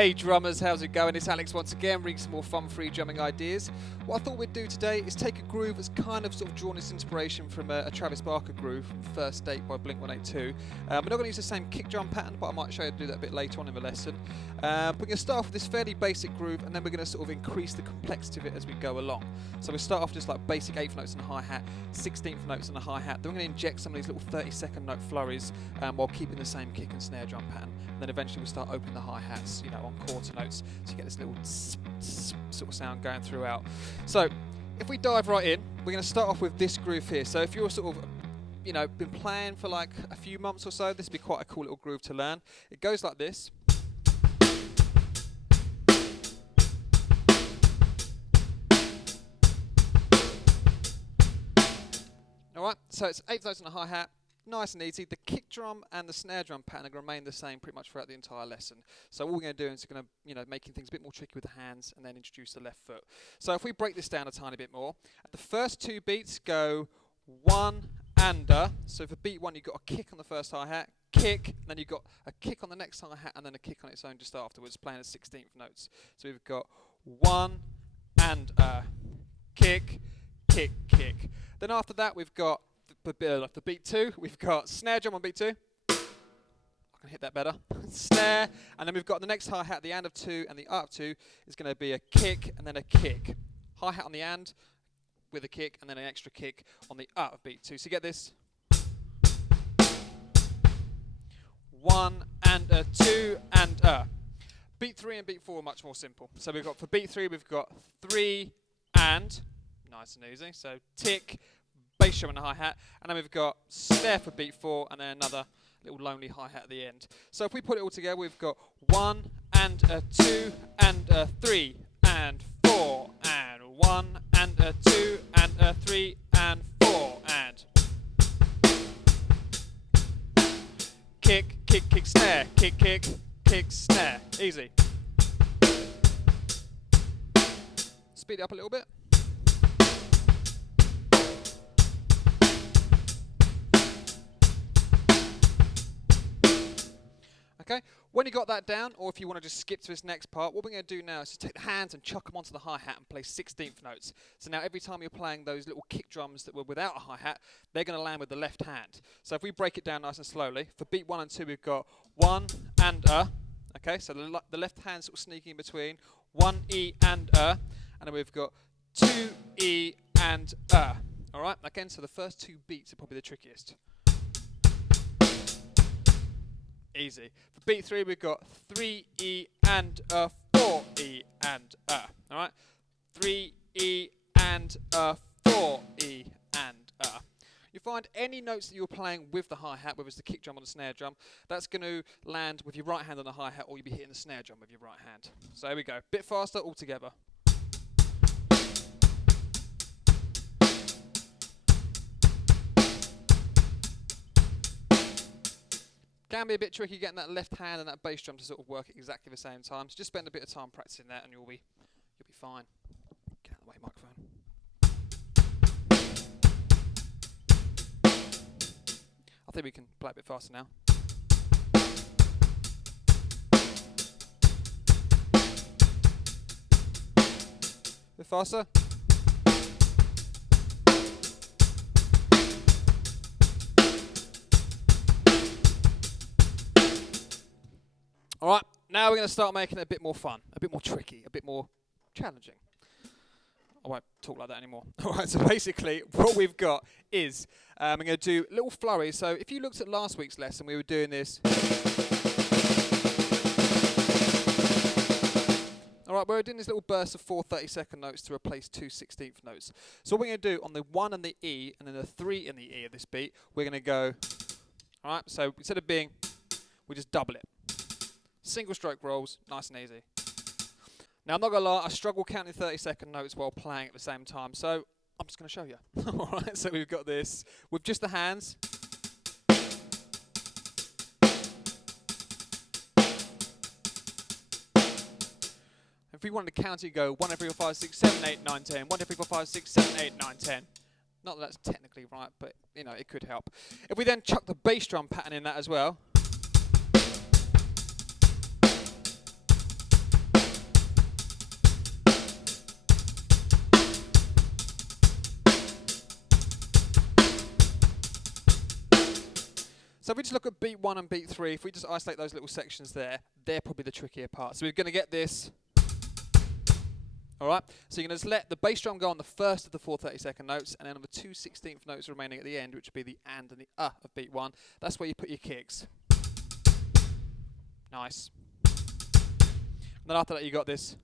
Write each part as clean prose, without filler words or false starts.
Hey drummers, how's it going? It's Alex once again, bringing some more fun free drumming ideas. What I thought we'd do today is take a groove that's kind of sort of drawn its inspiration from a Travis Barker groove from First Date by Blink-182. We're not going to use the same kick drum pattern, but I might show you how to do that a bit later on in the lesson. We're going to start off with this fairly basic groove, and then we're going to sort of increase the complexity of it as we go along. So we start off just like basic 8th notes and a hi-hat, 16th notes and a hi-hat. Then we're going to inject some of these little 30-second note flurries while keeping the same kick and snare drum pattern. And then eventually we'll start opening the hi-hats, you know, on quarter notes, so you get this little sort of sound going throughout. So if we dive right in, we're going to start off with this groove here. So if you're sort of, you know, been playing for like a few months or so, this would be quite a cool little groove to learn. It goes like this. Alright, so it's 8th notes and a hi-hat. Nice and easy. The kick drum and the snare drum pattern are going to remain the same pretty much throughout the entire lesson. So all we're going to do is going to, you know, making things a bit more tricky with the hands and then introduce the left foot. So if we break this down a tiny bit more, the first two beats go 1 and a. So for beat 1 you've got a kick on the first hi-hat, kick, and then you've got a kick on the next hi-hat and then a kick on its own just afterwards, playing at 16th notes. So we've got 1 and a, kick, kick, kick. Then after that we've got the beat 2, we've got snare drum on beat 2. I can hit that better. Snare, and then we've got the next hi-hat, the and of 2, and the up of 2 is going to be a kick and then a kick. Hi-hat on the and with a kick, and then an extra kick on the up of beat 2. So you get this 1 and a, 2 and a. Beat 3 and beat 4 are much more simple. So we've got for beat 3 we've got 3 and, nice and easy. So tick, bass drum and a hi-hat, and then we've got snare for beat 4, and then another little lonely hi-hat at the end. So if we put it all together, we've got 1 and a 2 and a 3 and 4 and 1 and a 2 and a 3 and 4 and kick, kick, kick, snare, kick, kick, kick, snare. Easy. Speed it up a little bit. Okay, when you got that down, or if you want to just skip to this next part, what we're going to do now is just take the hands and chuck them onto the hi-hat and play 16th notes. So now every time you're playing those little kick drums that were without a hi-hat, they're going to land with the left hand. So if we break it down nice and slowly, for beat 1 and 2 we've got 1 and a. Okay, so the left hand sort of sneaking in between, 1 E and a, and then we've got 2 E and a. Alright, again, so the first 2 beats are probably the trickiest. Easy. For beat 3 we've got 3 E and a, 4 E and a. Alright? 3 E and a, 4 E and a. You find any notes that you're playing with the hi-hat, whether it's the kick drum or the snare drum, that's going to land with your right hand on the hi-hat, or you'll be hitting the snare drum with your right hand. So here we go. Bit faster all together. Can be a bit tricky getting that left hand and that bass drum to sort of work at exactly the same time. So just spend a bit of time practicing that and you'll be fine. Get out of the way, microphone. I think we can play a bit faster now. A bit faster. Alright, now we're going to start making it a bit more fun, a bit more tricky, a bit more challenging. I won't talk like that anymore. Alright, so basically what we've got is, we're going to do little flurries. So if you looked at last week's lesson, we were doing this. Alright, we're doing this little burst of 4 30-second notes to replace 2 16th notes. So what we're going to do on the 1 and the E, and then the 3 and the E of this beat, we're going to go, alright, so instead of being, we just double it. Single stroke rolls, nice and easy. Now I'm not going to lie, I struggle counting 30-second notes while playing at the same time, so I'm just going to show you. Alright, so we've got this with just the hands. If we wanted to count it, you go 1, 2, 3, 4, 5, 6, 7, 8, 9, 10. 1, 2, 3, 4, 5, 6, 7, 8, 9, 10. Not that that's technically right, but you know, it could help. If we then chuck the bass drum pattern in that as well. So if we just look at beat 1 and beat 3, if we just isolate those little sections there, they're probably the trickier part. So we're going to get this. Alright, so you're going to just let the bass drum go on the first of the 4 30-second notes, and then on the 2 16th notes remaining at the end, which would be the and the of beat 1, that's where you put your kicks. Nice. And then after that you got this.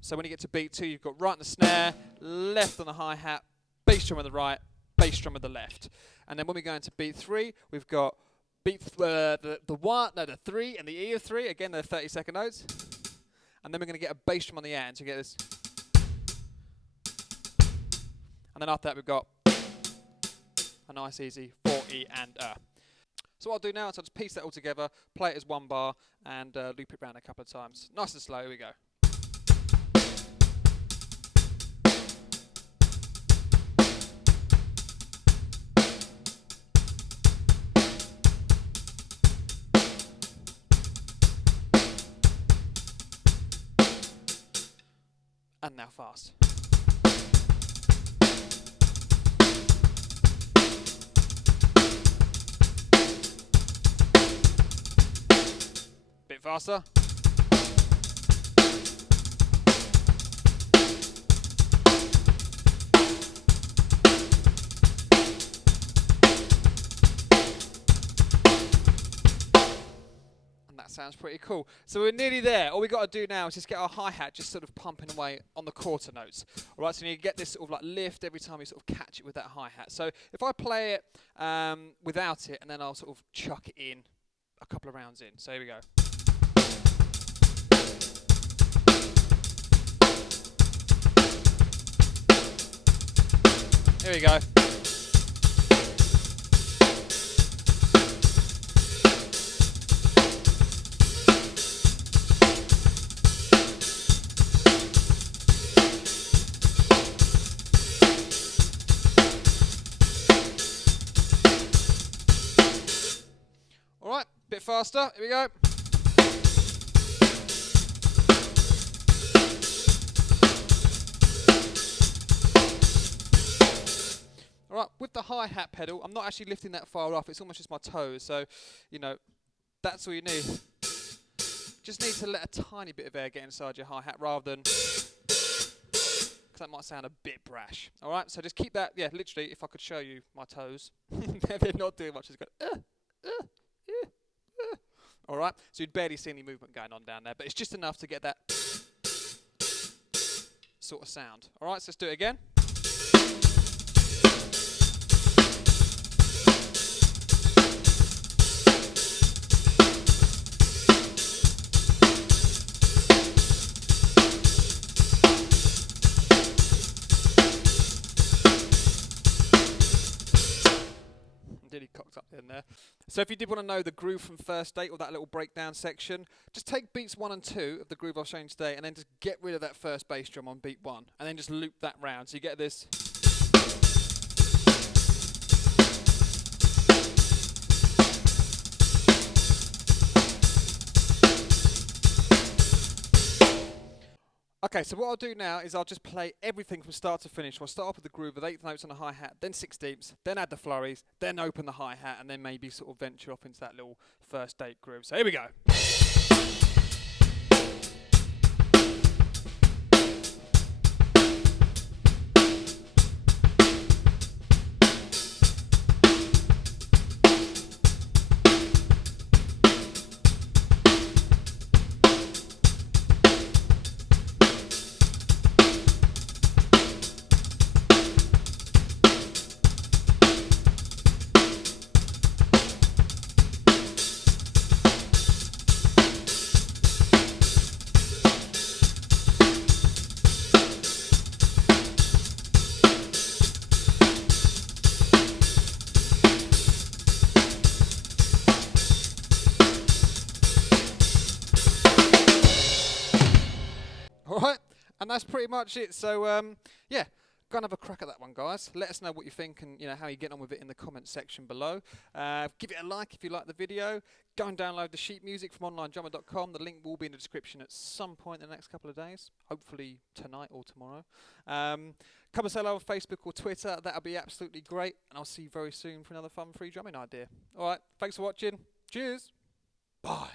So when you get to beat 2, you've got right on the snare, left on the hi-hat, bass drum on the right, bass drum on the left. And then when we go into beat 3, we've got beat the 3 and the E of 3, again they're 30-second notes. And then we're going to get a bass drum on the end, so you get this. And then after that we've got a nice easy 4E and So what I'll do now is I'll just piece that all together, play it as one bar, and loop it around a couple of times. Nice and slow, here we go. And now fast. Bit faster. That sounds pretty cool. So we're nearly there. All we got to do now is just get our hi-hat just sort of pumping away on the quarter notes. All right, so you get this sort of like lift every time you sort of catch it with that hi-hat. So if I play it without it, and then I'll sort of chuck it in a couple of rounds in. So here we go. Here we go. Alright, bit faster, here we go. Alright, with the hi-hat pedal, I'm not actually lifting that far off, it's almost just my toes, so, you know, that's all you need. Just need to let a tiny bit of air get inside your hi-hat rather than, because that might sound a bit brash. Alright, so just keep that, yeah, literally, if I could show you my toes, they're not doing much, just go, Alright, so you'd barely see any movement going on down there, but it's just enough to get that sort of sound. Alright, so let's do it again. Nearly cocked up in there. So if you did want to know the groove from first date or that little breakdown section, just take beats 1 and 2 of the groove I've shown you today and then just get rid of that first bass drum on beat 1 and then just loop that round so you get this. Okay, so what I'll do now is I'll just play everything from start to finish. I'll start off with the groove with 8th notes on the hi-hat, then 16ths, then add the flurries, then open the hi-hat, and then maybe sort of venture off into that little first date groove. So here we go. Alright, and that's pretty much it. So, yeah, go and have a crack at that one, guys. Let us know what you think and how you get on with it in the comments section below. Give it a like if you like the video. Go and download the sheet music from onlinedrummer.com. The link will be in the description at some point in the next couple of days, hopefully tonight or tomorrow. Come and say hello on Facebook or Twitter. That'll be absolutely great, and I'll see you very soon for another fun free drumming idea. All right, thanks for watching. Cheers. Bye.